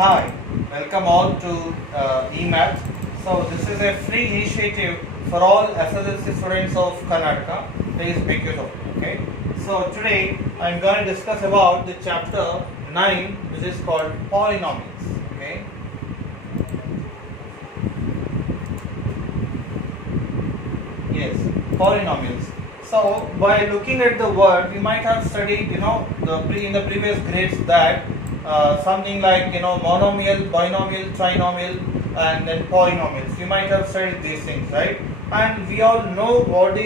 Hi, welcome all to eMath. So this is a free initiative for all SSLC students of Karnataka. Please make use of it. Okay. So today I am going to discuss about the chapter 9, which is called polynomials. Okay. Yes, polynomials. So by looking at the word, we might have studied, in the previous grades that something like monomial, binomial, trinomial, and then polynomials. You might have studied these things, right? And we all know what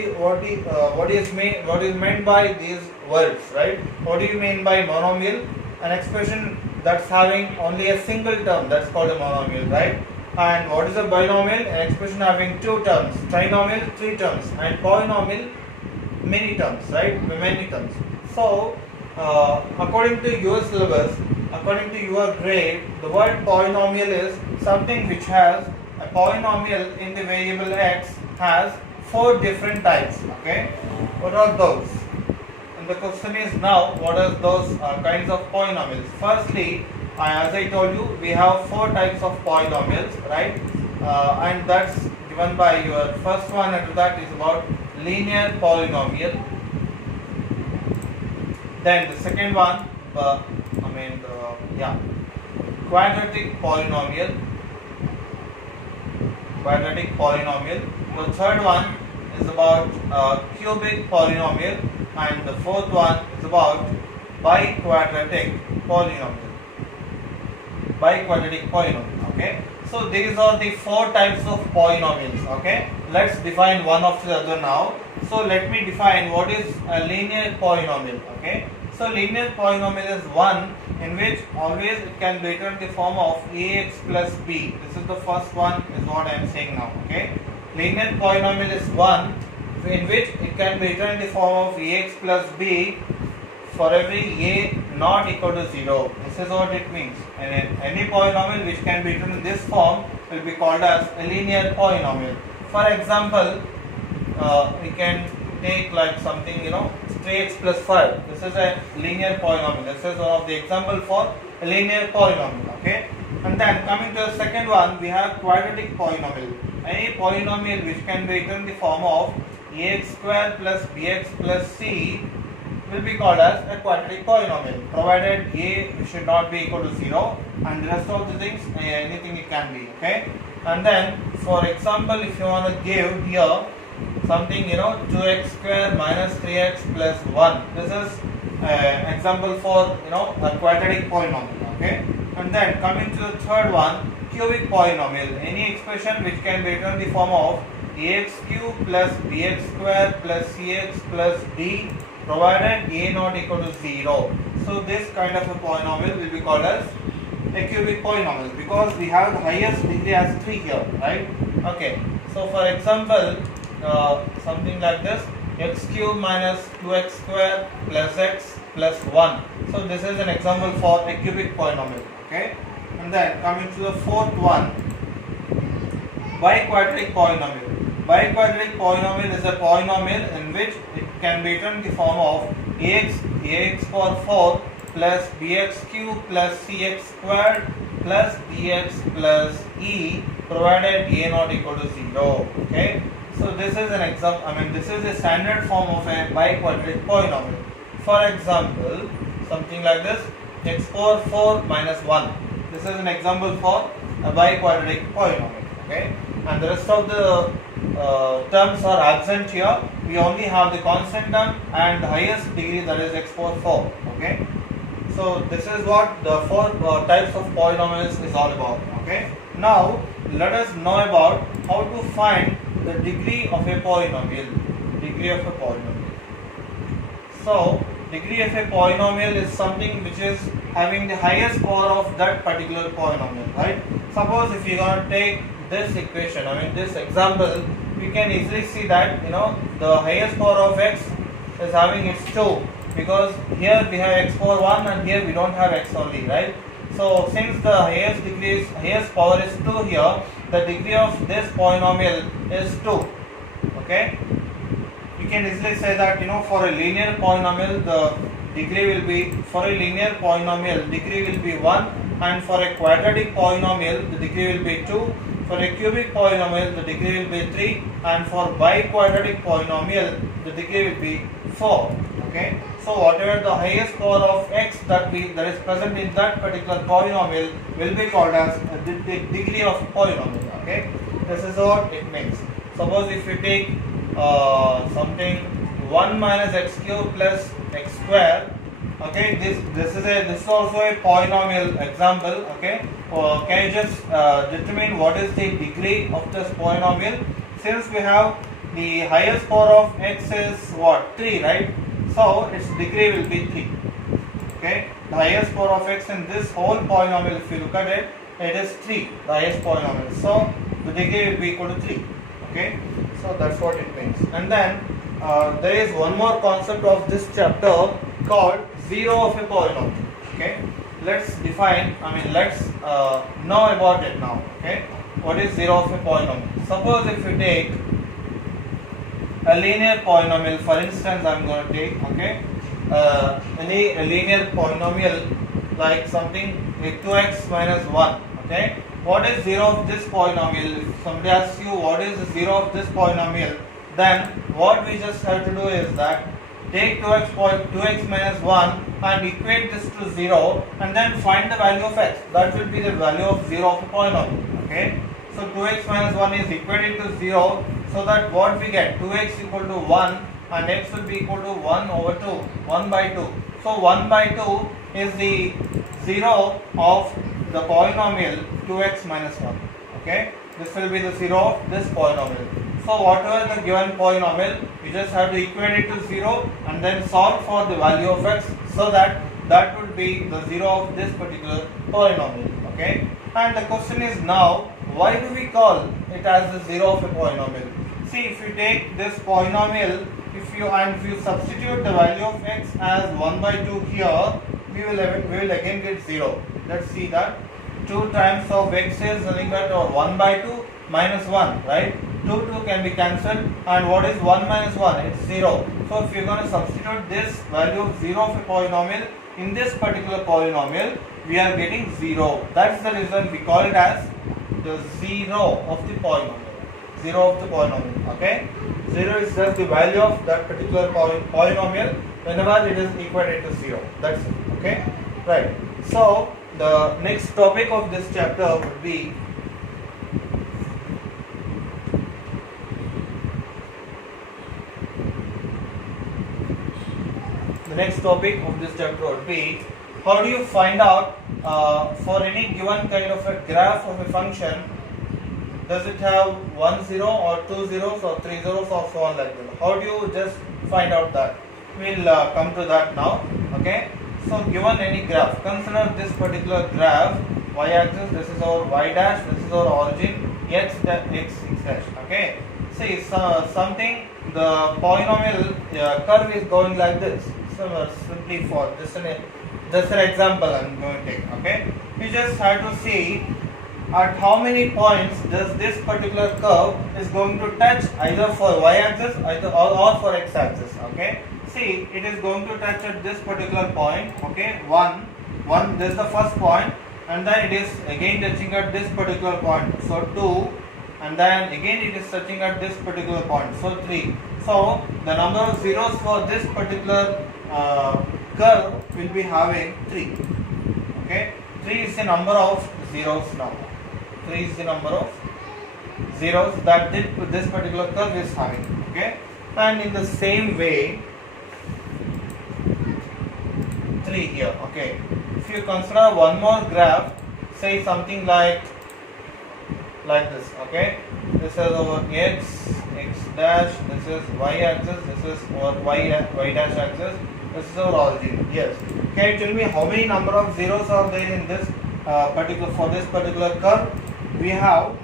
is meant by these words, right? What do you mean by monomial? An expression that's having only a single term, that's called a monomial, right? And what is a binomial? An expression having two terms. Trinomial, three terms, and polynomial, many terms, right? Many terms. So according to your syllabus, according to your grade, the word polynomial is something which has a polynomial in the variable x has 4 different types. Okay, what are those? And the question is now, what are those kinds of polynomials? Firstly, as I told you, we have 4 types of polynomials, right? And that's given by your first one, and that is about linear polynomial. Then the second one, quadratic polynomial. The third one is about cubic polynomial, and the fourth one is about biquadratic polynomial. Okay. So these are the 4 types of polynomials. Okay. Let's define one after the other now. So let me define what is a linear polynomial. Okay. So linear polynomial is one in which always it can be written in the form of ax plus b. This is the first one, is what I am saying now. Okay. Linear polynomial is one in which it can be written in the form of ax plus b for every a not equal to 0. This is what it means. And any polynomial which can be written in this form will be called as a linear polynomial. For example, we can take like something 3x plus 5. This is a linear polynomial. This is one of the example for a linear polynomial. Okay. And then coming to the second one, we have quadratic polynomial. Any polynomial which can be written in the form of ax square plus bx plus c will be called as a quadratic polynomial, provided a should not be equal to 0, and the rest of the things, anything it can be. Okay. And then for example, if you want to give here something 2x square minus 3x plus 1, this is example for a quadratic polynomial. Okay. And then coming to the third one, cubic polynomial, any expression which can be written in the form of ax cube plus bx square plus cx plus d, provided a not equal to 0. So this kind of a polynomial will be called as a cubic polynomial, because we have the highest degree as 3 here, right? Okay. So for example, something like this, x cube minus 2x square plus x plus 1. So this is an example for a cubic polynomial. Okay. And then coming to the fourth one, biquadratic polynomial. Biquadratic polynomial is a polynomial in which it can be written in the form of ax power 4 plus bx cube plus cx squared plus dx plus e, provided a not equal to 0. Okay. So this is an example. This is a standard form of a biquadratic polynomial. For example, something like this, x power 4 minus 1. This is an example for a biquadratic polynomial. Okay. And the rest of the terms are absent here. We only have the constant term and the highest degree, that is x power 4. Okay. So this is what the 4 types of polynomials is all about. Okay. Now let us know about how to find the degree of a polynomial. So degree of a polynomial is something which is having the highest power of that particular polynomial, right? Suppose if you are going to take this equation, this example, we can easily see that the highest power of x is having its 2, because here we have x power 1 and here we don't have x only, right? So since the highest power is 2 here, the degree of this polynomial is 2. Okay. We can easily say that for a linear polynomial, the degree will be, for a linear polynomial, degree will be 1, and for a quadratic polynomial, the degree will be 2. For a cubic polynomial, the degree will be 3, and for biquadratic polynomial, the degree will be 4. Okay. So whatever the highest power of x that is present in that particular polynomial will be called as the degree of polynomial. Okay. This is what it means. Suppose if you take something 1 minus x cube plus x square. Okay, this is also a polynomial example. Okay, can you just determine what is the degree of this polynomial? Since we have the highest power of x is what, 3, right? So its degree will be 3. Okay, the highest power of x in this whole polynomial, if you look at it, it is 3, the highest polynomial. So the degree will be equal to 3. Okay, so that's what it means. And then there is one more concept of this chapter called zero of a polynomial. Okay, let's know about it now. Okay, what is zero of a polynomial? Suppose if you take a linear polynomial, for instance, I'm going to take, okay, any linear polynomial like something like 2x minus 1. Okay, what is zero of this polynomial? If somebody asks you what is the zero of this polynomial, then what we just have to do is that take 2x minus 1 and equate this to 0, and then find the value of x. That will be the value of 0 of a polynomial. Okay, so 2x minus 1 is equated to 0, so that what we get, 2x equal to 1 and x will be equal to 1 over 2, 1 by 2. So 1 by 2 is the 0 of the polynomial 2x minus 1. Okay, this will be the 0 of this polynomial. So whatever the given polynomial, you just have to equate it to 0 and then solve for the value of x, so that would be the 0 of this particular polynomial. Okay, and the question is now, why do we call it as the 0 of a polynomial? See, if you take this polynomial, if you substitute the value of x as 1 by 2 here, we will again get 0. Let's see that 2 times of x is nothing but 1 by 2 minus 1, right? 2 can be cancelled, and what is 1 minus 1? It's 0. So if you're going to substitute this value of 0 of a polynomial in this particular polynomial, we are getting 0. That's the reason we call it as the 0 of the polynomial. 0 of the polynomial. Okay, 0 is just the value of that particular polynomial whenever it is equated to 0. That's it. Okay, right. So the next topic of this chapter would be how do you find out for any given kind of a graph of a function, does it have 1 0 or 2 zeros or 3 zeros or so on like that? How do you just find out that? We'll come to that now. Okay, so given any graph, consider this particular graph, y-axis, this is our y dash, this is our origin, x dash. Okay, see something, the polynomial curve is going like this. So simply for just an example I'm going to take. Okay, you just have to see at how many points does this particular curve is going to touch, either for y-axis or for x-axis. Okay, see, it is going to touch at this particular point. Okay, 1, this is the first point, and then it is again touching at this particular point. So 2, and then again it is touching at this particular point. So 3. So the number of zeros for this particular curve will be having 3. Okay, 3 is the number of zeros now. 3 is the number of zeros that this particular curve is having. Okay, and in the same way 3 here. Okay, if you consider one more graph, say something like this. Okay, this is our x dash, this is y axis, this is our y dash axis, this is our origin. Yes, can you tell me how many number of zeros are there in this particular curve? We have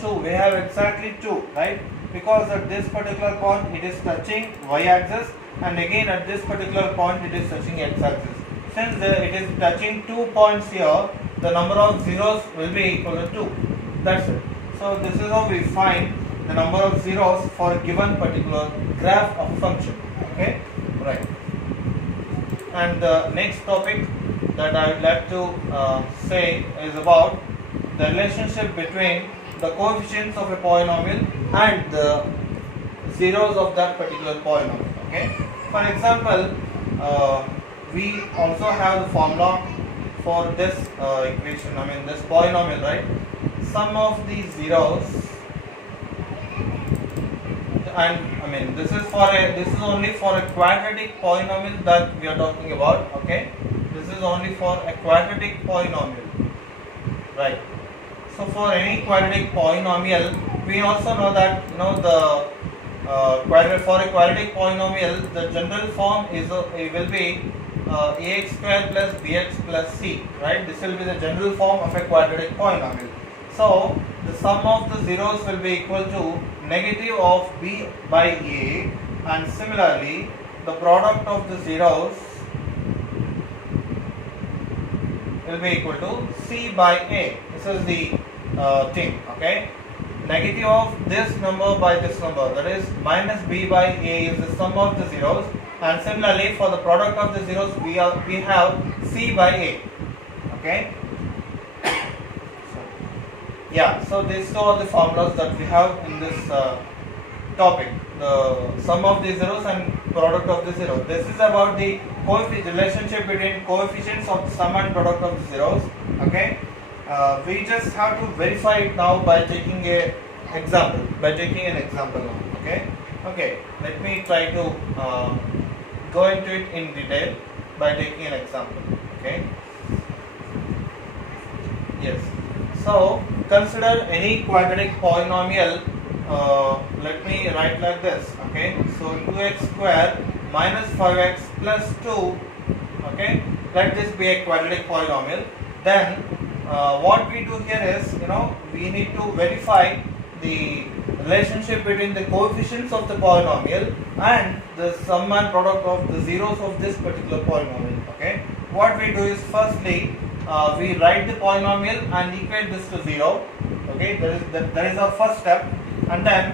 2. We have exactly 2, right? Because at this particular point it is touching y axis, and again at this particular point it is touching x axis. Since it is touching 2 points here, the number of zeros will be equal to 2. That's it. So this is how we find the number of zeros for a given particular graph of a function. Okay, right. And the next topic that I would like to say is about the relationship between the coefficients of a polynomial and the zeros of that particular polynomial. Okay. For example, we also have the formula for this equation. I mean this polynomial, right? Sum of the zeros, and I mean this is only for a quadratic polynomial that we are talking about. Okay, this is only for a quadratic polynomial, right? So for any quadratic polynomial, we also know that the for a quadratic polynomial, the general form will be ax square plus bx plus c, right? This will be the general form of a quadratic polynomial. So the sum of the zeros will be equal to negative of b by a, and similarly the product of the zeros will be equal to c by a. This is the thing, okay? Negative of this number by this number, that is minus b by a, is the sum of the zeros, and similarly for the product of the zeros we have c by a. Okay. So these are the formulas that we have in this topic, the sum of the zeros and product of the zeros. This is about the relationship between coefficients of the sum and product of the zeros. Okay. We just have to verify it now by taking an example now. Okay, let me try to go into it in detail by taking an example. Okay, yes. So consider any quadratic polynomial. Let me write like this. Okay, so 2x square minus 5x plus 2. Okay, let this be a quadratic polynomial. Then what we do here is, we need to verify the relationship between the coefficients of the polynomial and the sum and product of the zeros of this particular polynomial. Okay, what we do is, firstly we write the polynomial and equate this to 0. Okay, that is our first step. And then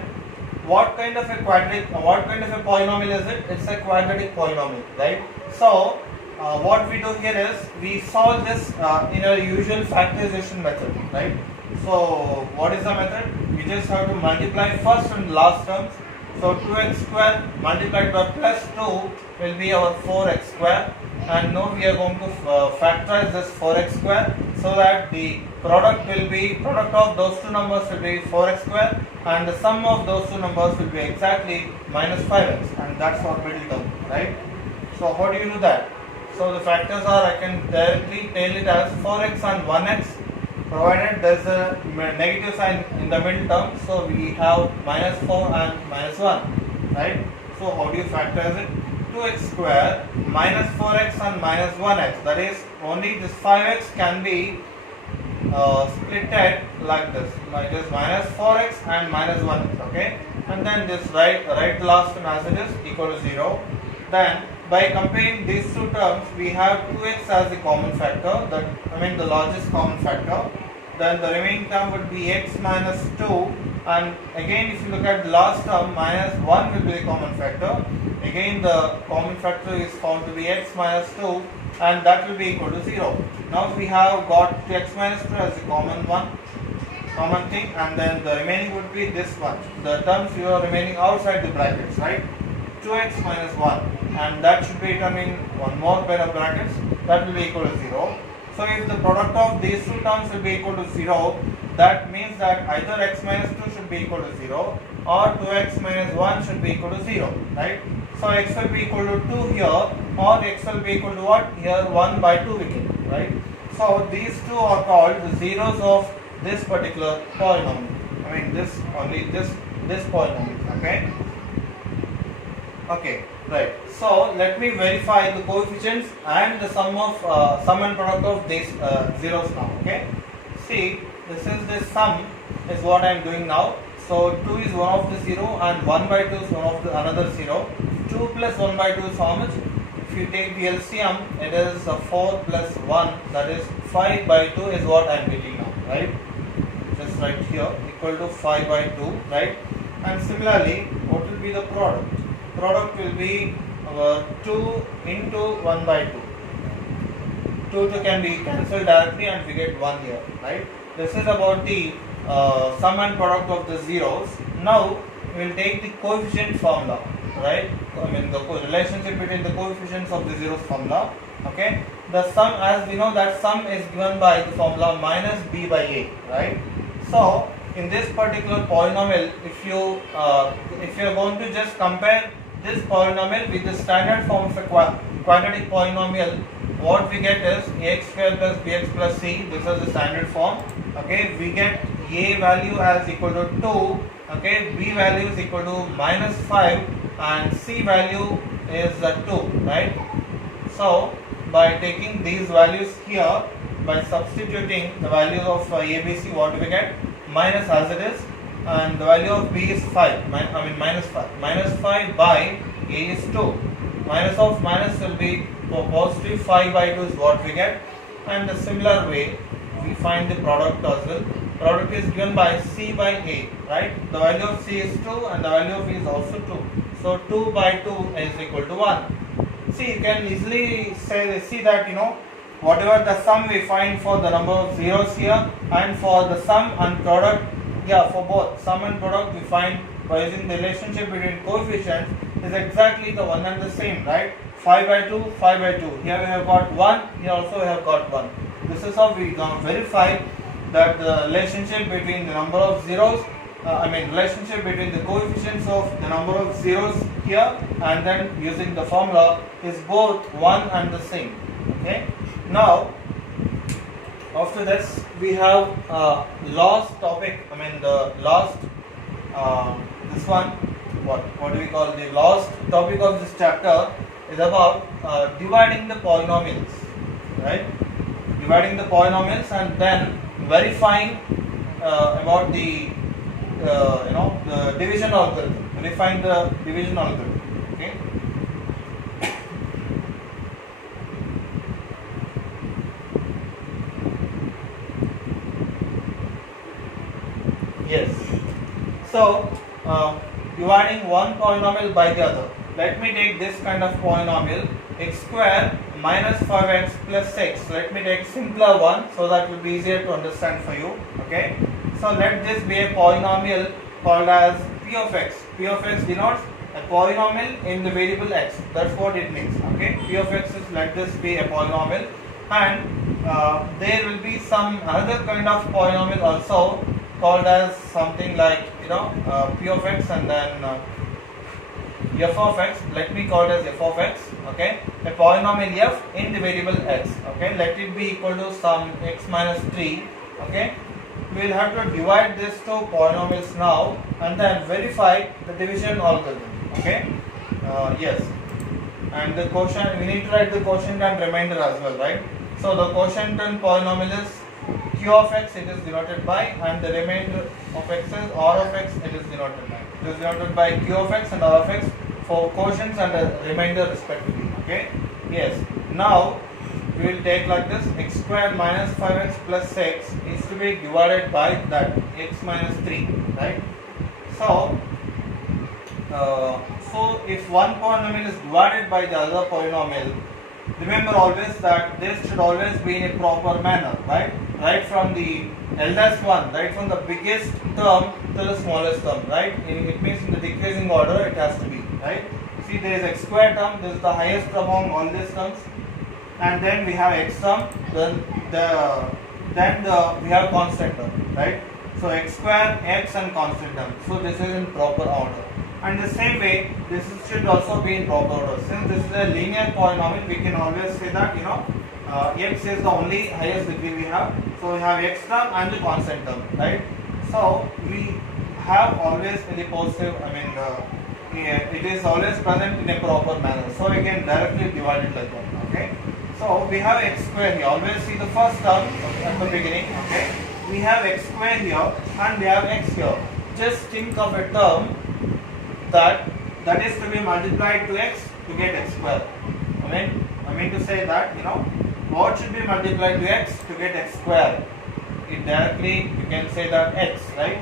what kind of a polynomial is it? It's a quadratic polynomial, right? So what we do here is, we solve this in our usual factorization method, right? So what is the method? We just have to multiply first and last terms. So 2x square multiplied by plus 2 will be our 4x square, and now we are going to factorize this 4x square, so that the product of those two numbers will be 4x square, and the sum of those two numbers will be exactly minus 5x, and that's our middle term, right? So how do you do that? So the factors are, I can directly tell it as 4x and 1x, provided there is a negative sign in the middle term. So we have minus 4 and minus 1, right? So how do you factorize it? 2x square minus 4x and minus 1x, that is, only this 5x can be splitted like this, like this, minus 4x and minus 1x. Okay, and then this write the last one as it is, equal to 0. Then by comparing these two terms, we have 2x as the common factor, the largest common factor. Then the remaining term would be x minus 2, and again if you look at the last term, minus 1 will be the common factor. Again the common factor is found to be x minus 2, and that will be equal to 0. Now we have got x minus 2 as the common thing, and then the remaining would be this one, the terms you are remaining outside the brackets, right? 2x minus 1, and that should be written in one more pair of brackets, that will be equal to 0. So if the product of these two terms will be equal to 0, that means that either x minus 2 should be equal to 0, or 2x minus 1 should be equal to 0, right? So x will be equal to 2 here, or x will be equal to what? Here 1 by 2 we get, right? So these two are called the zeros of this particular polynomial. This polynomial. Okay. Okay, right. So let me verify the coefficients and the sum and product of these zeros now. Okay. See, this is the sum is what I am doing now. So 2 is one of the 0, and 1 by 2 is one of the another 0. 2 plus 1 by 2 is how much? If you take the LCM, it is 4 plus 1, that is 5 by 2 is what I am getting now, right? Just right here, equal to 5 by 2, right? And similarly, what will be the product? Product will be 2 into 1 by 2. 2 can be cancelled directly and we get 1 here, right? This is about the sum and product of the zeros. Now we will take the coefficient formula, right? I mean the relationship between the coefficients of the zeros formula. Okay, the sum, as we know that sum is given by the formula minus b by a, right? So in this particular polynomial, if you are going to just compare this polynomial with the standard form of a quadratic polynomial, what we get is ax square plus bx plus c. This is the standard form. Okay, we get a value as equal to 2. Okay, b value is equal to minus 5 and c value is 2, right? So by taking these values here, by substituting the values of a, b, c, what do we get? Minus as it is, and the value of b is 5, minus 5. Minus 5 by a is 2. Minus of minus will be positive, 5 by 2 is what we get. And the similar way, we find the product as well. Product is given by c by a, right? The value of c is 2 and the value of b is also 2. So 2 by 2 is equal to 1. See, you can easily see that, whatever the sum we find for the number of zeros here, and for the sum and product, for both sum and product we find by using the relationship between coefficients is exactly the one and the same, right? 5 by 2, 5 by 2. Here we have got 1, here also we have got 1. This is how we verify that the relationship between the number of zeros, relationship between the coefficients of the number of zeros here and then using the formula is both one and the same. Okay. Now, after this we have last topic. The last this one. What do we call the last topic of this chapter is about dividing the polynomials, right? Dividing the polynomials and then verifying about the the division algorithm. Verifying the division algorithm. Okay. Yes. So dividing one polynomial by the other. Let me take this kind of polynomial, x square minus 5x plus 6. Let me take simpler one so that will be easier to understand for you. Okay. So let this be a polynomial called as p of x. P of x denotes a polynomial in the variable x. That's what it means. Okay. P of x is, let this be a polynomial, and there will be some other kind of polynomial also called as something like p of x and then f of x. Let me call it as f of x. Okay, a polynomial f in the variable x. Okay, let it be equal to some x minus 3. Okay, we will have to divide these two polynomials now and then verify the division algorithm. Okay, yes, and the quotient, we need to write the quotient and remainder as well, right? So the quotient and polynomial is q of x, it is denoted by, and the remainder of x is r of x, it is denoted by. It is denoted by q of x and r of x for quotients and the remainder respectively. Okay. Yes. Now we will take like this: x square minus 5x plus 6 is to be divided by that x minus 3. Right. So if one polynomial is divided by the other polynomial, remember always that this should always be in a proper manner, right? Right from the eldest one, right from the biggest term to the smallest term, right? It means in the decreasing order it has to be, right? See, there is x square term, this is the highest among all these terms, and then we have x term, then we have constant term, right? So x square, x and constant term. So this is in proper order. And the same way, this should also be in proper order. Since this is a linear polynomial, we can always say that x is the only highest degree we have. So we have x term and the constant term, right? So we have always in the positive. It is always present in a proper manner. So we can directly divide it like that. Okay. So we have x square here. Always see the first term at the beginning. Okay. We have x square here and we have x here. Just think of a term that is to be multiplied to x to get x square. I mean to say that what should be multiplied to x to get x square. It directly you can say that x, right?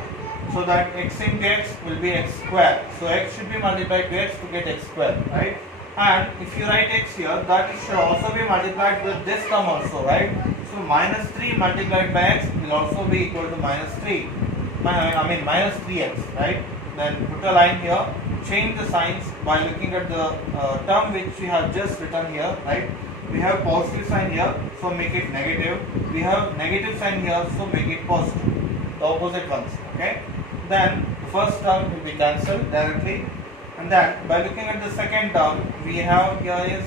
So that x into x will be x square. So x should be multiplied to x to get x square, right? And if you write x here, that should also be multiplied with this term also, right? So minus 3 multiplied by x will also be equal to minus 3. I mean minus 3x, right? Then put a line here, change the signs by looking at the term which we have just written here, right? We have positive sign here, so make it negative. We have negative sign here, so make it positive. The opposite ones, okay? Then the first term will be cancelled directly. And then by looking at the second term, we have here is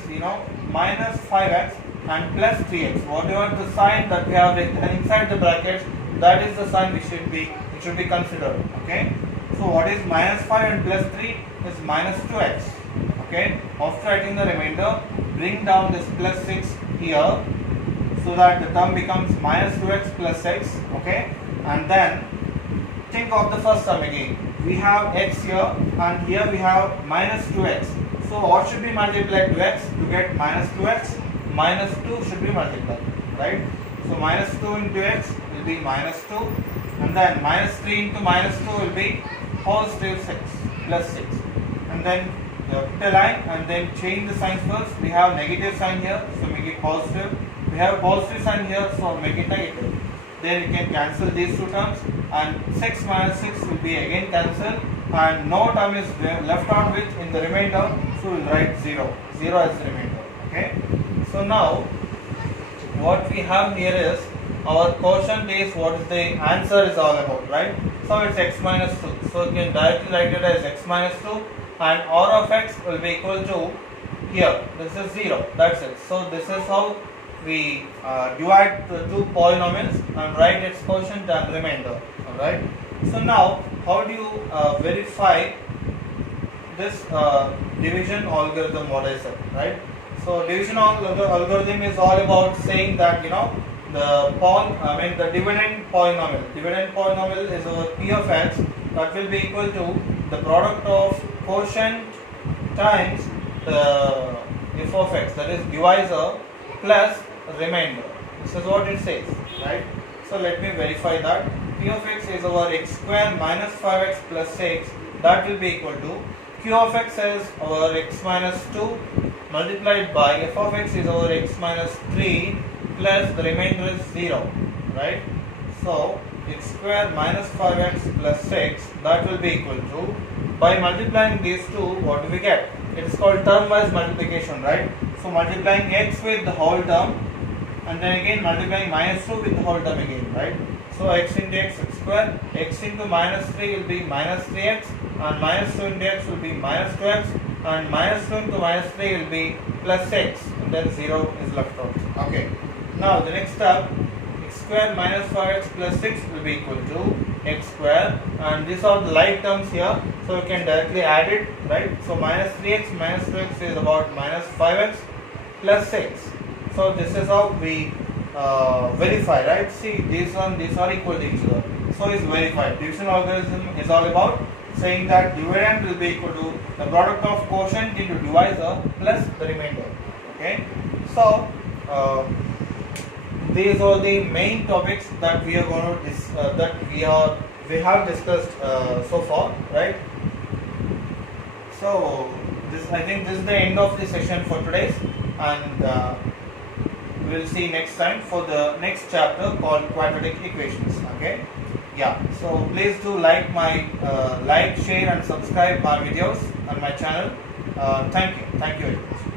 minus 5x and plus 3x. Whatever the sign that we have written inside the brackets, that is the sign which should be considered. Okay. So what is minus 5 and plus 3 is minus 2x. Okay. After writing the remainder, bring down this plus 6 here so that the term becomes minus 2x plus x. Okay. And then think of the first term again. We have x here and here we have minus 2x. So what should be multiplied to x to get minus 2x? Minus 2 should be multiplied, right? So minus 2 into x will be minus 2, and then minus 3 into minus 2 will be positive 6 plus 6. And then put a line and then change the signs first. We have negative sign here, so make it positive. We have positive sign here, so make it negative. Then you can cancel these two terms, and 6 minus 6 will be again cancelled, and no term is left out with in the remainder, so we will write 0 as the remainder. Okay. So now what we have here is our quotient is what is the answer is all about, right? So it's x minus 2. So you can directly write it as x minus 2, and r of x will be equal to here. This is 0. That's it. So this is how we divide the two polynomials and write its quotient and remainder. Alright. So now how do you verify this division algorithm, what I said, right? So division algorithm is all about saying that the dividend polynomial. Dividend polynomial is our p of x that will be equal to the product of quotient times the f of x, that is divisor plus remainder. This is what it says, right? So let me verify that. P of x is our x square minus 5x plus 6, that will be equal to q of x is our x minus 2 multiplied by f of x is our x minus 3 plus the remainder is 0, right? So x square minus 5x plus 6, that will be equal to, by multiplying these two, what do we get? It is called term wise multiplication, right? So multiplying x with the whole term and then again multiplying minus 2 with the whole term again, right? So x into x square, x into minus 3 will be minus 3x, and minus 2 into x will be minus 2x, and minus 2 into minus 3 will be plus x, and then 0 is left out. Okay. Now the next step, x square minus 5x plus 6 will be equal to x square, and these are the like terms here, so we can directly add it, right? So minus 3x minus 2x is about minus 5x plus 6. So this is how we verify, right? See, these are equal to each other, so it's verified. Division algorithm is all about saying that dividend will be equal to the product of quotient into divisor plus the remainder. Okay, so these are the main topics that we are going to we have discussed so far, right? So I think this is the end of the session for today, and we will see next time for the next chapter called quadratic equations. Okay, yeah. So please do like my share and subscribe my videos on my channel. Thank you very much.